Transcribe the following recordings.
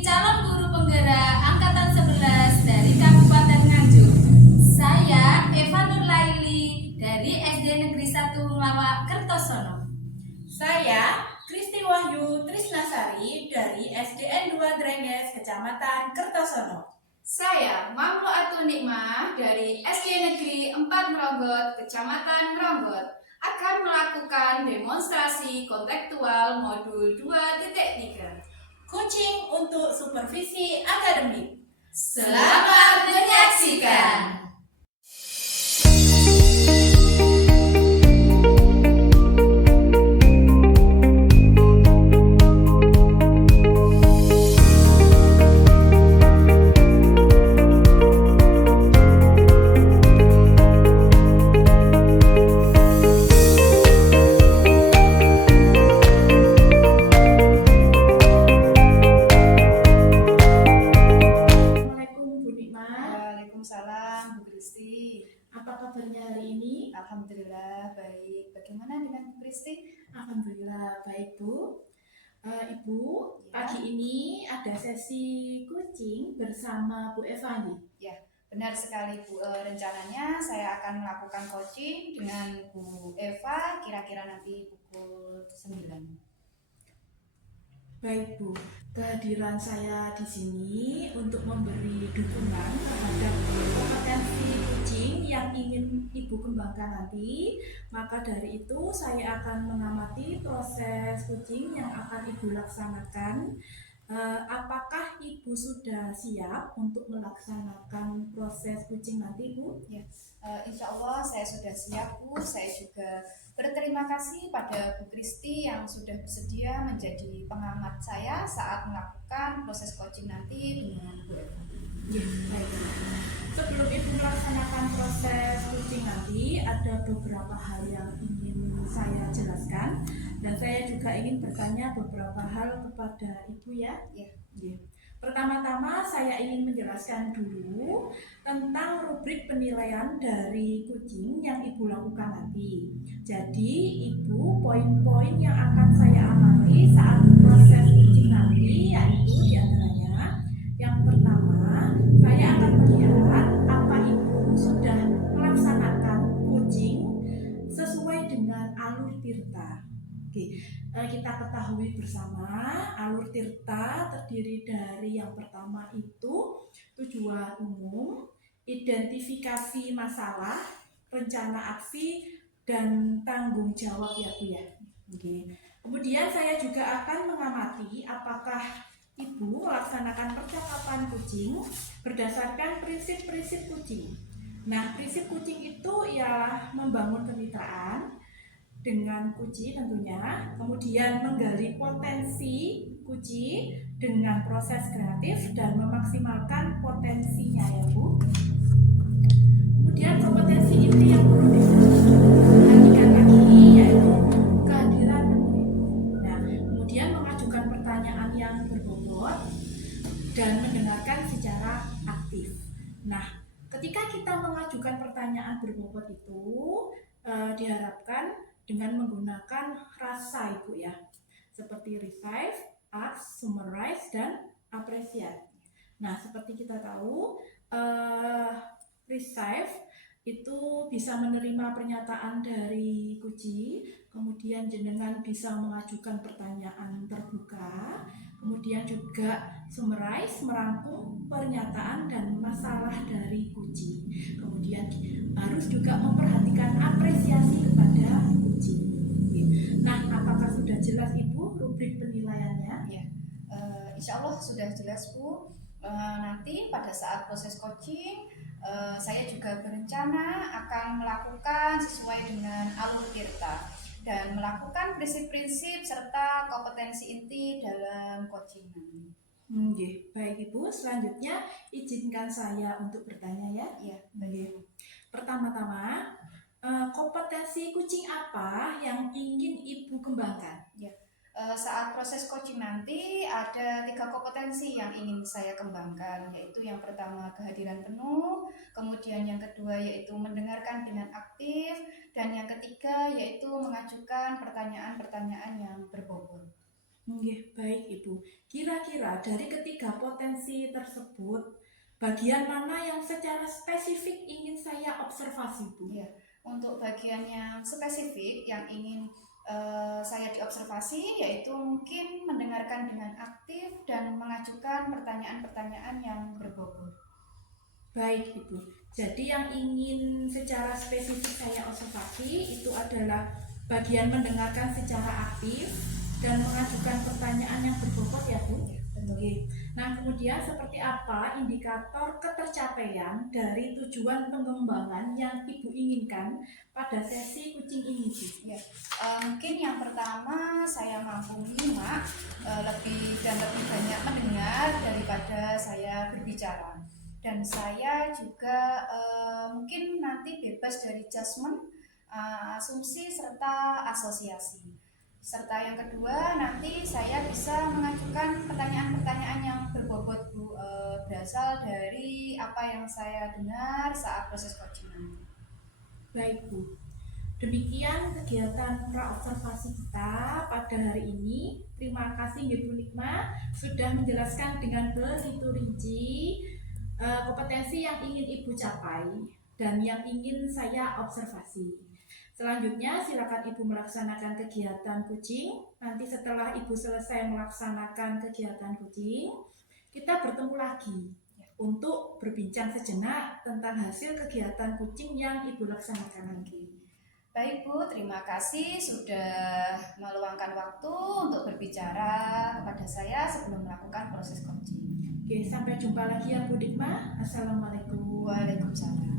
calon guru penggerak Angkatan 11 dari Kabupaten Nganjuk. Saya Eva Nurlaili dari SD Negeri 1 Nglawak Kertosono. Saya Kristi Wahyu Trisnasari dari SDN 2 Drenges, Kecamatan Kertosono. Saya Mampu Atu Nikmah dari SD Negeri 4 Ngronggot, Kecamatan Ngronggot, akan melakukan demonstrasi kontekstual modul 2.3. Coaching untuk supervisi akademik. Selamat menyaksikan. Waalaikumsalam Bu Kristi. Apa kabarnya hari ini? Alhamdulillah baik. Bagaimana dengan Bu Kristi? Alhamdulillah baik Bu. Ibu, Ya. pagi ini ada sesi coaching bersama Bu Eva nih. Benar sekali Bu. Rencananya saya akan melakukan coaching dengan Bu Eva kira-kira nanti pukul 9. Baik Bu, kehadiran saya di sini untuk memberi dukungan terhadap kompetensi coaching yang ingin Ibu kembangkan nanti. Maka dari itu saya akan mengamati proses coaching yang akan Ibu laksanakan. Apakah Ibu sudah siap untuk melaksanakan proses coaching nanti Bu? Insya Allah saya sudah siap Bu. Saya juga berterima kasih pada Bu Kristi yang sudah bersedia menjadi pengamat saya saat melakukan proses coaching nanti dengan Bu Eva. Ya, baik. Sebelum Ibu melaksanakan proses coaching nanti, ada beberapa hal yang ingin saya jelaskan dan saya juga ingin bertanya beberapa hal kepada Ibu ya. Ya. Pertama-tama saya ingin menjelaskan dulu tentang rubrik penilaian dari coaching yang Ibu lakukan nanti. Jadi Ibu, poin-poin yang akan saya amati saat proses coaching nanti yaitu diantaranya yang pertama, saya akan melihat apa Ibu sudah melaksanakan coaching sesuai dengan alur tirta. Oke, kita ketahui bersama alur tirta terdiri dari yang pertama itu tujuan umum, identifikasi masalah, rencana aksi, dan tanggung jawab ya Bu ya. Oke. Kemudian saya juga akan mengamati apakah Ibu melaksanakan percakapan coaching berdasarkan prinsip-prinsip coaching. Nah, prinsip coaching itu ialah membangun kemitraan dengan kunci tentunya, kemudian menggali potensi kunci dengan proses kreatif dan memaksimalkan potensinya ya Bu. Kemudian kompetensi inti yang perlu diperhatikan lagi yaitu kehadiran penulis. Nah, kemudian mengajukan pertanyaan yang berbobot dan mendengarkan secara aktif. Nah, ketika kita mengajukan pertanyaan berbobot itu diharapkan dengan menggunakan rasa Ibu ya, seperti revive, ask, summarize, dan appreciate. Nah, seperti kita tahu, revive itu bisa menerima pernyataan dari kunci, kemudian jenengan bisa mengajukan pertanyaan terbuka, kemudian juga summarize, merangkum pernyataan dan masalah dari kunci. Kemudian harus juga memperhatikan apresiasi kepada kunci. Nah, apakah sudah jelas Ibu rubrik penilaiannya? Insya Allah sudah jelas Bu. Nanti pada saat proses coaching saya juga berencana akan melakukan sesuai dengan alur tirta dan melakukan prinsip-prinsip serta kompetensi inti dalam coaching nanti. Baik Ibu, selanjutnya izinkan saya untuk bertanya ya. Baik. Pertama-tama, kompetensi coaching apa yang ingin Ibu kembangkan? Saat proses coaching nanti ada 3 kompetensi yang ingin saya kembangkan, yaitu yang pertama kehadiran penuh, kemudian yang kedua yaitu mendengarkan dengan aktif, dan yang ketiga yaitu mengajukan pertanyaan-pertanyaan yang berbobot. Nggih, baik Ibu. Kira-kira dari ketiga potensi tersebut, bagian mana yang secara spesifik ingin saya observasi, Bu? Iya, untuk bagian yang spesifik yang ingin saya diobservasi yaitu mungkin mendengarkan dengan aktif dan mengajukan pertanyaan-pertanyaan yang berbobot. Baik Ibu. Jadi yang ingin secara spesifik saya observasi itu adalah bagian mendengarkan secara aktif dan mengajukan pertanyaan yang berbobot ya Bu. Oke. Nah, kemudian seperti apa indikator ketercapaian dari tujuan pengembangan yang Ibu inginkan pada sesi kucing ini, Bu? Ya, mungkin yang pertama saya mampu menyimak lebih banyak mendengar daripada saya berbicara. Dan saya juga mungkin nanti bebas dari judgement, asumsi serta asosiasi. Serta yang kedua nanti saya bisa mengajukan pertanyaan-pertanyaan yang berbobot Bu, berasal dari apa yang saya dengar saat proses coaching nanti. Baik Bu. Demikian kegiatan praobservasi kita pada hari ini. Terima kasih Bu Nikma sudah menjelaskan dengan begitu rinci kompetensi yang ingin Ibu capai dan yang ingin saya observasi. Selanjutnya silakan Ibu melaksanakan kegiatan kucing. Nanti setelah Ibu selesai melaksanakan kegiatan kucing, kita bertemu lagi untuk berbincang sejenak tentang hasil kegiatan kucing yang Ibu laksanakan nanti. Baik Bu, terima kasih sudah meluangkan waktu untuk berbicara kepada saya sebelum melakukan proses coaching. Oke, sampai jumpa lagi ya Bu Dikma. Assalamualaikum. Waalaikumsalam.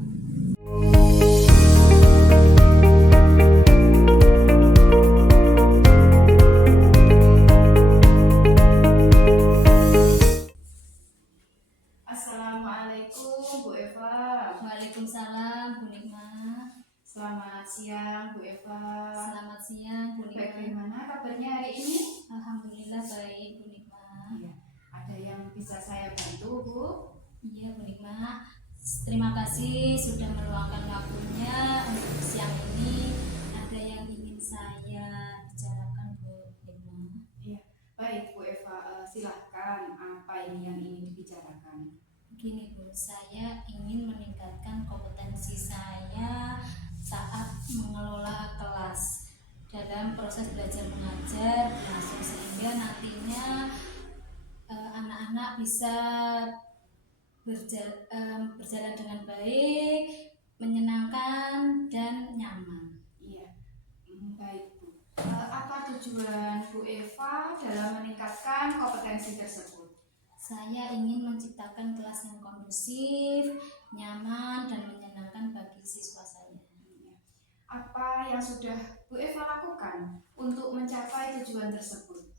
Assalamualaikum Bu Eva. Waalaikumsalam Bu Nikma. Selamat siang Bu Eva. Selamat siang Bu Nikma. Bagaimana kabarnya hari ini? Alhamdulillah baik Bu Nikma. Iya. Ada yang bisa saya bantu Bu? Iya Bu Nikma. Terima kasih sudah meluangkan waktunya untuk siang ini. Ada yang ingin saya bicarakan Bu Nikma? Iya. Baik Bu Eva, silahkan apa ini yang ingin dibicarakan? Begini Bu, saya ingin meningkatkan kompetensi saya saat mengelola kelas dalam proses belajar mengajar langsung, sehingga nantinya anak-anak bisa berjalan dengan baik, menyenangkan dan nyaman. Iya, baik Bu. Apa tujuan Bu Eva dalam meningkatkan kompetensi tersebut? Saya ingin menciptakan kelas yang kondusif, nyaman dan menyenangkan bagi siswa saya. Apa yang sudah Bu Eva lakukan untuk mencapai tujuan tersebut?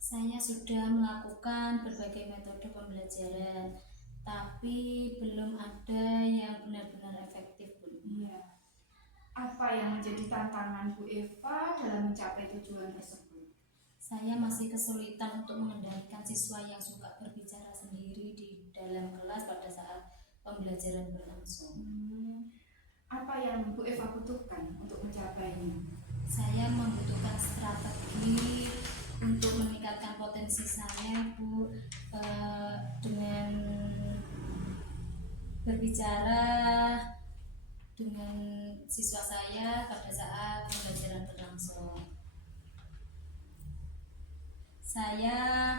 Saya sudah melakukan berbagai metode pembelajaran, tapi belum ada yang benar-benar efektif, Bu. Iya. Apa yang menjadi tantangan Bu Eva dalam mencapai tujuan tersebut? Saya masih kesulitan untuk mengendalikan siswa yang suka berbicara sendiri di dalam kelas pada saat pembelajaran berlangsung. Apa yang Bu Eva butuhkan untuk mencapainya? Saya membutuhkan strategi untuk meningkatkan potensi saya, Bu, dengan berbicara dengan siswa saya pada saat pembelajaran berlangsung. Saya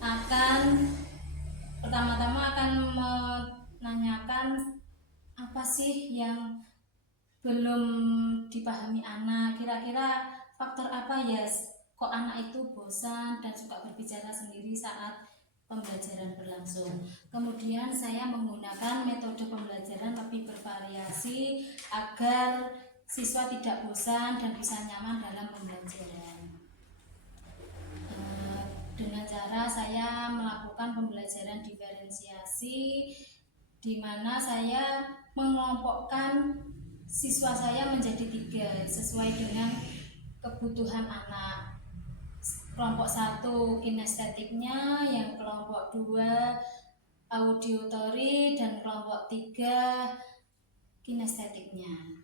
akan pertama-tama akan menanyakan apa sih yang belum dipahami anak, kira-kira faktor apa ya kok anak itu bosan dan suka berbicara sendiri saat pembelajaran berlangsung. Kemudian saya menggunakan metode pembelajaran lebih bervariasi agar siswa tidak bosan dan bisa nyaman dalam pembelajaran. Dengan cara saya melakukan pembelajaran diferensiasi, di mana saya mengelompokkan siswa saya menjadi 3 sesuai dengan kebutuhan anak. Kelompok 1 kinestetiknya, yang kelompok 2 auditory, dan kelompok 3 kinestetiknya.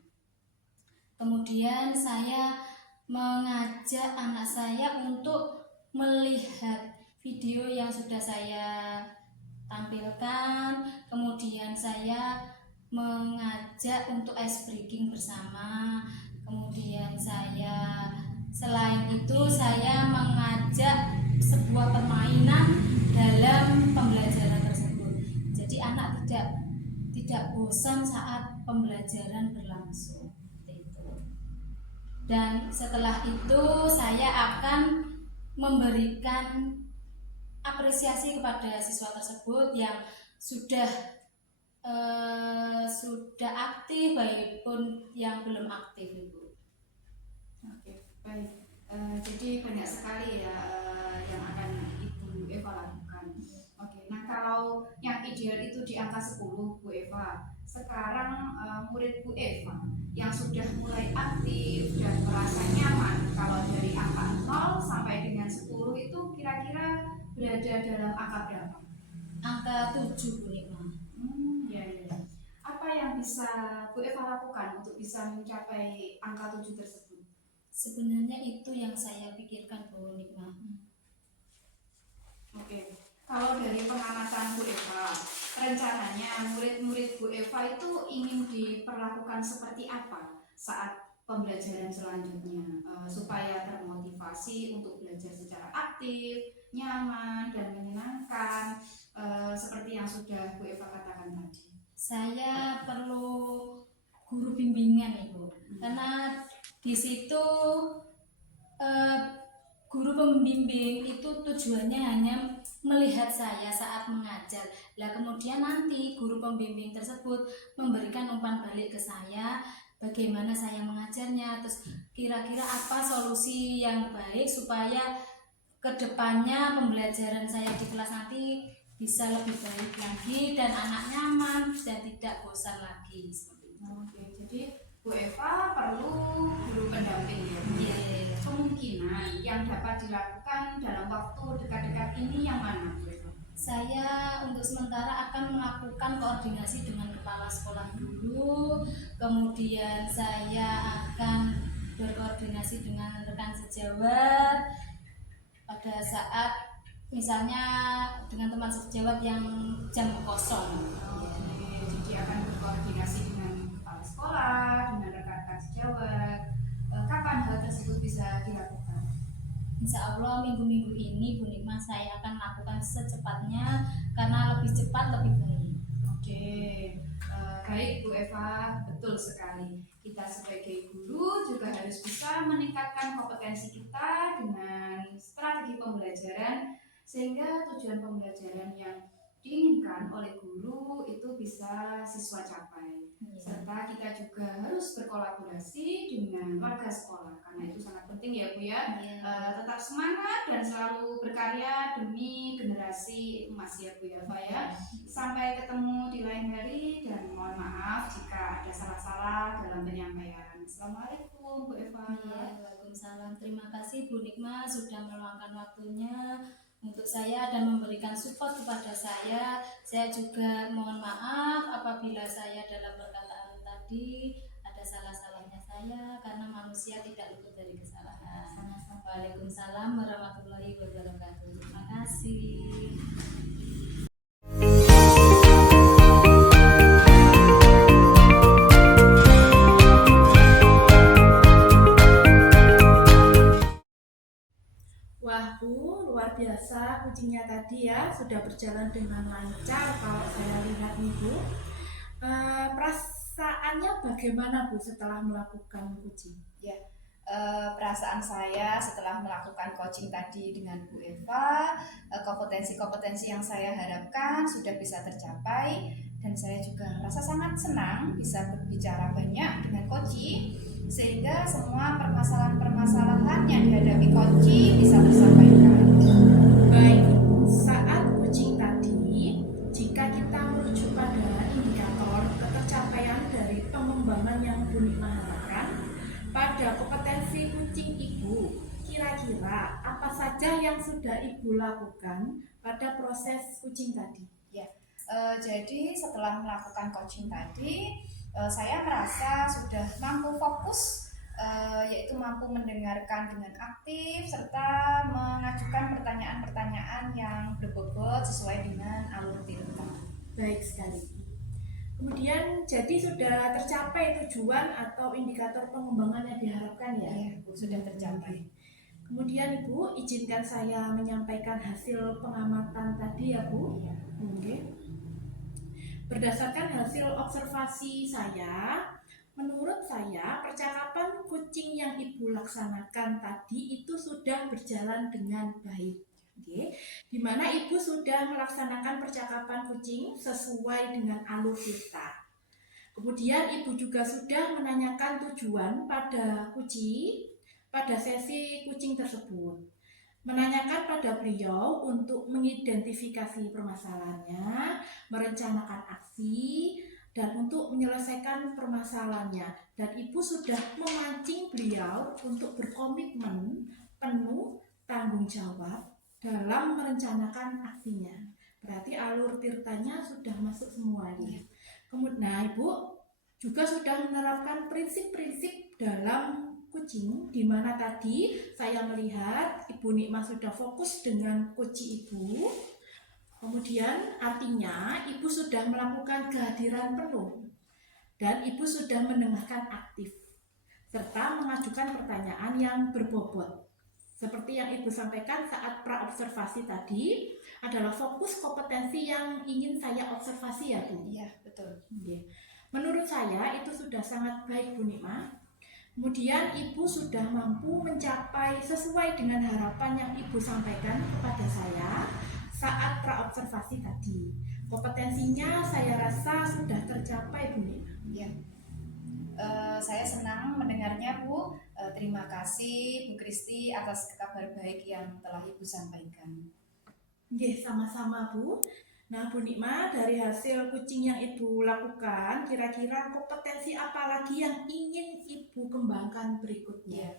Kemudian saya mengajak anak saya untuk melihat video yang sudah saya tampilkan, kemudian saya mengajak untuk ice breaking bersama, kemudian selain itu saya mengajak sebuah permainan dalam pembelajaran tersebut. Jadi anak tidak bosan saat pembelajaran berlangsung. Seperti itu. Dan setelah itu saya akan memberikan apresiasi kepada siswa tersebut yang sudah aktif, baik pun yang belum aktif, Ibu. Oke, baik. Jadi banyak sekali ya yang akan Ibu Eva lakukan. Oke, nah kalau yang ideal itu di angka 10, Bu Eva. Sekarang murid Bu Eva yang sudah mulai aktif dan merasa nyaman, kalau dari angka 0 sampai dengan 10 itu kira-kira berada dalam angka berapa? Angka 7, Bu Nikma. Ya. Apa yang bisa Bu Eva lakukan untuk bisa mencapai angka 7 tersebut? Sebenarnya itu yang saya pikirkan, Bu Nikma. Oke, kalau dari pengamatan Bu Eva, rencananya murid-murid Bu Eva itu ingin diperlakukan seperti apa saat pembelajaran selanjutnya, supaya termotivasi untuk belajar secara aktif, nyaman, dan menyenangkan, seperti yang sudah Bu Eva katakan tadi. Saya perlu guru bimbingan, Ibu, karena di situ guru pembimbing itu tujuannya hanya melihat saya saat mengajar. Lah kemudian nanti guru pembimbing tersebut memberikan umpan balik ke saya bagaimana saya mengajarnya, terus kira-kira apa solusi yang baik supaya kedepannya pembelajaran saya di kelas nanti bisa lebih baik lagi dan anak nyaman dan tidak bosan lagi. Oke, jadi Bu Eva perlu guru pendamping ya. Yeah. Kemungkinan yang dapat dilakukan dalam waktu dekat-dekat ini yang mana, Bu Eva? Saya untuk sementara akan melakukan koordinasi dengan kepala sekolah dulu, kemudian saya akan berkoordinasi dengan rekan sejawat pada saat misalnya dengan teman sejawat yang jam kosong. Jadi akan berkoordinasi dengan kepala sekolah, dengan rekan-rekan sejawat. Kapan hal tersebut bisa dilakukan? Insya Allah minggu-minggu ini Bu Nikma saya akan lakukan secepatnya karena lebih cepat lebih baik. Oke, baik Bu Eva, betul sekali. Kita sebagai guru juga harus bisa meningkatkan kompetensi kita dengan strategi pembelajaran sehingga tujuan pembelajaran yang diinginkan oleh guru itu bisa siswa capai. Serta kita juga harus berkolaborasi dengan warga sekolah karena itu sangat penting ya Bu ya. Tetap semangat dan selalu berkarya demi generasi emas ya Bu Eva ya. Sampai ketemu di lain hari dan mohon maaf jika ada salah-salah dalam penyampaian. Assalamualaikum Bu Eva. Waalaikumsalam. Terima kasih Bu Nikma sudah meluangkan waktunya untuk saya dan memberikan support kepada saya. Saya juga mohon maaf apabila saya dalam perkataan tadi ada salah-salahnya saya karena manusia tidak luput dari kesalahan. Waalaikumsalam warahmatullahi wabarakatuh. Terima kasih. Wah Bu, luar biasa kucingnya tadi ya, sudah berjalan dengan lancar kalau saya lihat nih Bu. Perasaannya bagaimana Bu setelah melakukan kucing? Ya, perasaan saya setelah melakukan coaching tadi dengan Bu Eva, kompetensi-kompetensi yang saya harapkan sudah bisa tercapai dan saya juga merasa sangat senang bisa berbicara banyak dengan coaching sehingga semua permasalahan-permasalahan yang dihadapi coaching bisa tersampaikan. Baik, saat coaching tadi, jika kita merujuk pada indikator ketercapaian dari pengembangan yang Bu Nikma harapkan pada kompetensi kucing Ibu, kira-kira apa saja yang sudah Ibu lakukan pada proses coaching tadi? Ya, jadi setelah melakukan coaching tadi, saya merasa sudah mampu fokus yaitu mampu mendengarkan dengan aktif serta mengajukan pertanyaan-pertanyaan yang berbobot sesuai dengan alur Tirta. Baik sekali. Kemudian jadi sudah tercapai tujuan atau indikator pengembangan yang diharapkan ya? Iya, Bu, sudah tercapai. Kemudian Ibu, izinkan saya menyampaikan hasil pengamatan tadi ya Bu. Iya. Oke. Berdasarkan hasil observasi saya, menurut saya percakapan kucing yang Ibu laksanakan tadi itu sudah berjalan dengan baik. Oke, di mana Ibu sudah melaksanakan percakapan kucing sesuai dengan alur Tirta. Kemudian Ibu juga sudah menanyakan tujuan pada kucing pada sesi kucing tersebut. Menanyakan pada beliau untuk mengidentifikasi permasalahannya, merencanakan aksi, dan untuk menyelesaikan permasalahannya. Dan Ibu sudah memancing beliau untuk berkomitmen penuh tanggung jawab dalam merencanakan aksinya. Berarti alur Tirtanya sudah masuk semua nih. Kemudian Ibu juga sudah menerapkan prinsip-prinsip dalam kucing, di mana tadi saya melihat Ibu Nikmah sudah fokus dengan kucing Ibu. Kemudian artinya Ibu sudah melakukan kehadiran penuh dan Ibu sudah mendengarkan aktif serta mengajukan pertanyaan yang berbobot. Seperti yang Ibu sampaikan saat pra-observasi tadi adalah fokus kompetensi yang ingin saya observasi ya Bu. Iya, betul. Menurut saya itu sudah sangat baik Bu Nikmah. Kemudian Ibu sudah mampu mencapai sesuai dengan harapan yang Ibu sampaikan kepada saya saat pra-observasi tadi. Kompetensinya saya rasa sudah tercapai Bu Nikmah. Ya. Saya senang mendengarnya Bu. Terima kasih Bu Kristi atas kabar baik yang telah Ibu sampaikan. Sama-sama Bu. Nah Bu Nikmah, dari hasil kucing yang Ibu lakukan, kira-kira kompetensi apa lagi yang ingin Ibu kembangkan berikutnya?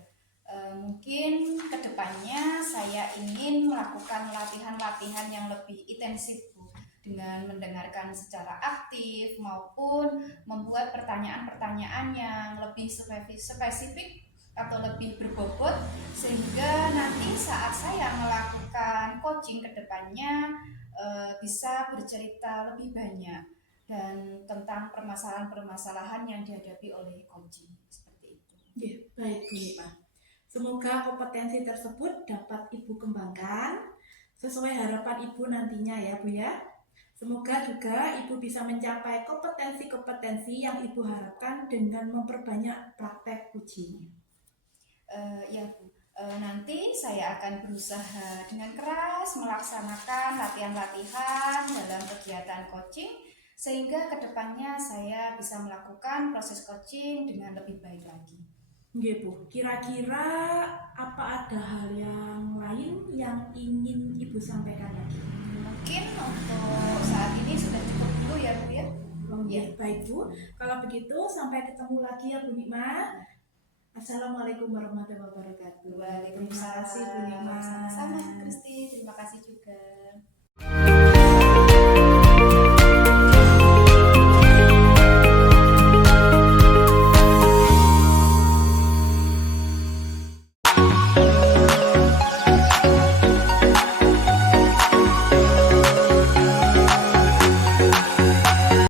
Mungkin kedepannya saya ingin melakukan latihan-latihan yang lebih intensif Bu, dengan mendengarkan secara aktif maupun membuat pertanyaan-pertanyaan yang lebih spesifik atau lebih berbobot, sehingga nanti saat saya melakukan coaching kedepannya bisa bercerita lebih banyak dan tentang permasalahan-permasalahan yang dihadapi oleh coaching seperti itu. Baik Bu Nikmah. Semoga kompetensi tersebut dapat Ibu kembangkan sesuai harapan Ibu nantinya ya Bu ya. Semoga juga Ibu bisa mencapai kompetensi-kompetensi yang Ibu harapkan dengan memperbanyak praktek kucing. Ya Bu, nanti saya akan berusaha dengan keras melaksanakan latihan-latihan dalam kegiatan coaching sehingga kedepannya saya bisa melakukan proses coaching dengan lebih baik lagi. Bu, kira-kira apa ada hal yang lain yang ingin Ibu sampaikan lagi? Mungkin untuk saat ini sudah cukup dulu ya Bu ya. Baik Bu, kalau begitu sampai ketemu lagi ya Bu Nikmah. Assalamualaikum warahmatullahi wabarakatuh. Waalaikumsalam. Terima kasih Bu Nikmah. Sama-sama Kristi, terima kasih juga.